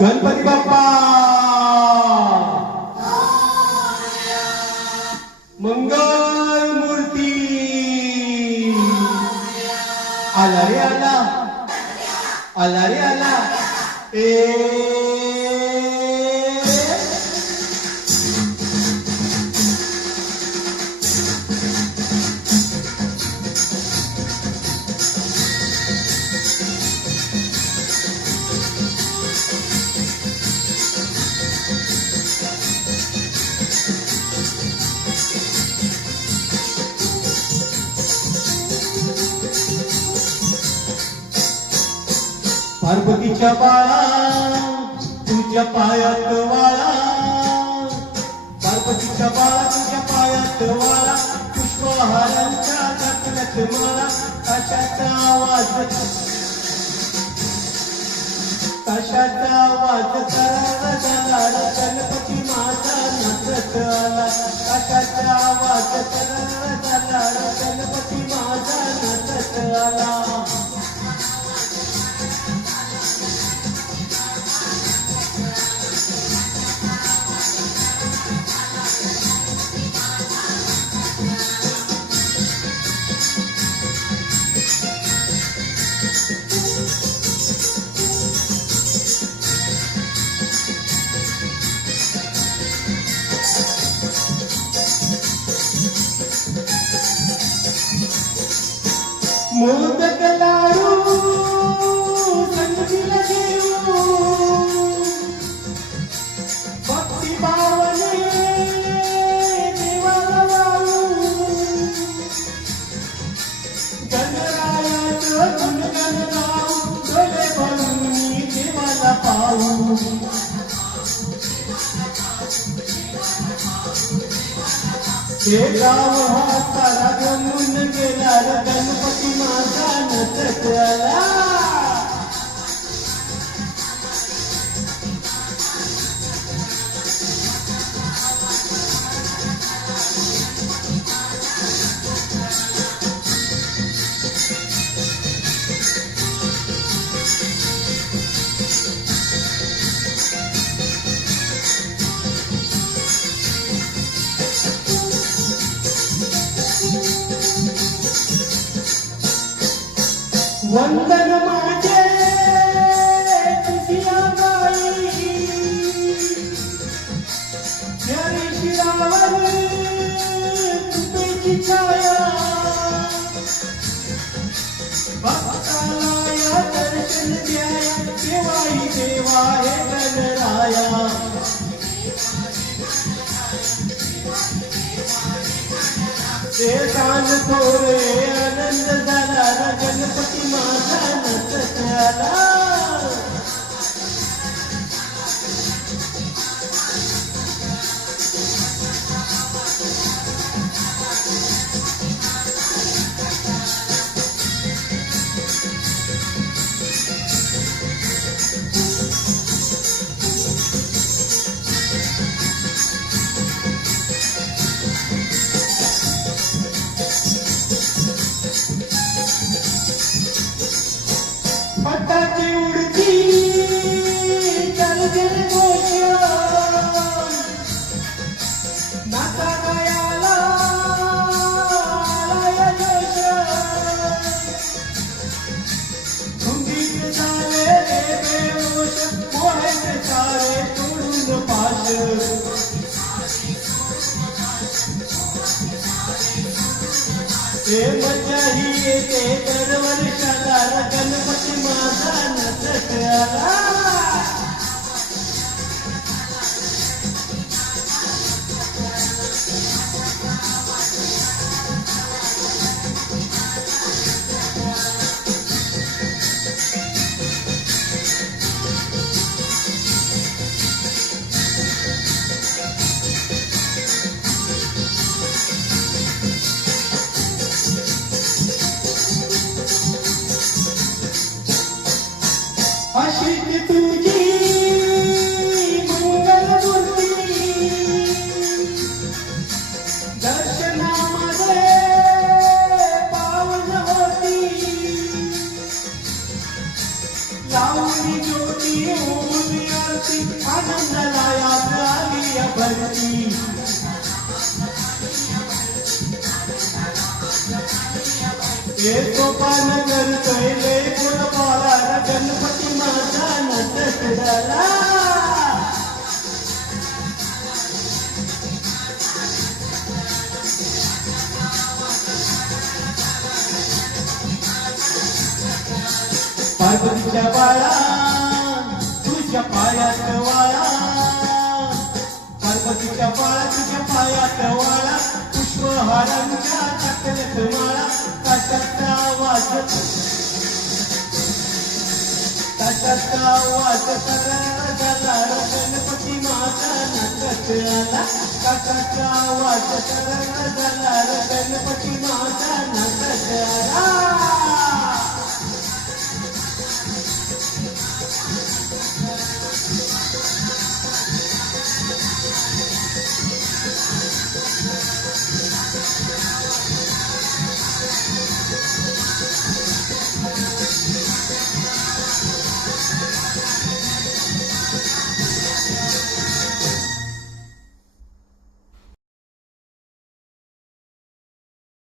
गणपती बाप्पा मंगल मूर्ती आला रे आला आला रे आला पार्वतीच्या बाळा तुझ्या पायात वाळा पार्वतीच्या बाळा तुझ्या पायात वाळा पुष्पहारांच्या घातल्यात माळा कशाचा आवाज झाला गणपती माझा नाचत आला कशाचा आवाज झाला गणपती माझा नाचत आला मोदक लाडू संगीला देऊ भक्ती भावने देवाला वाळू गणरायाचं गुणगान गाऊ डोळे भरून देवाला पाहू हे गाव हा सारा गमून गेला गणपती माझा नचत आला वंदन माझे तुझिया बाई जरी शिरावर तुझी छाया भक्ताला या दर्शन द्याया देवाई देवा हे गणराया ते कान थोरे आनंद झाला गणपती माझा नचत आला फटाके उडती चलते गोष्या नाता गायाला आलाय जोश धुंदीत झाले बेहोश मोहाचे सारे तोडून पाश ते मजाही येते दरवर्षाला गणपती माझा नचत आला अशी तू हे सोपान करतोय लय गोड बोलार गणपती माझा नटत झाला पार्वतीच्या बाळा तुझ्या पायात वाळा पार्वतीच्या बाळा तुझ्या पायात वाळा पुष्पहारांच्या टाकल्यात माळा ताशाचा आवाज झाला गणपती माझा नाचत आला ताशाचा आवाज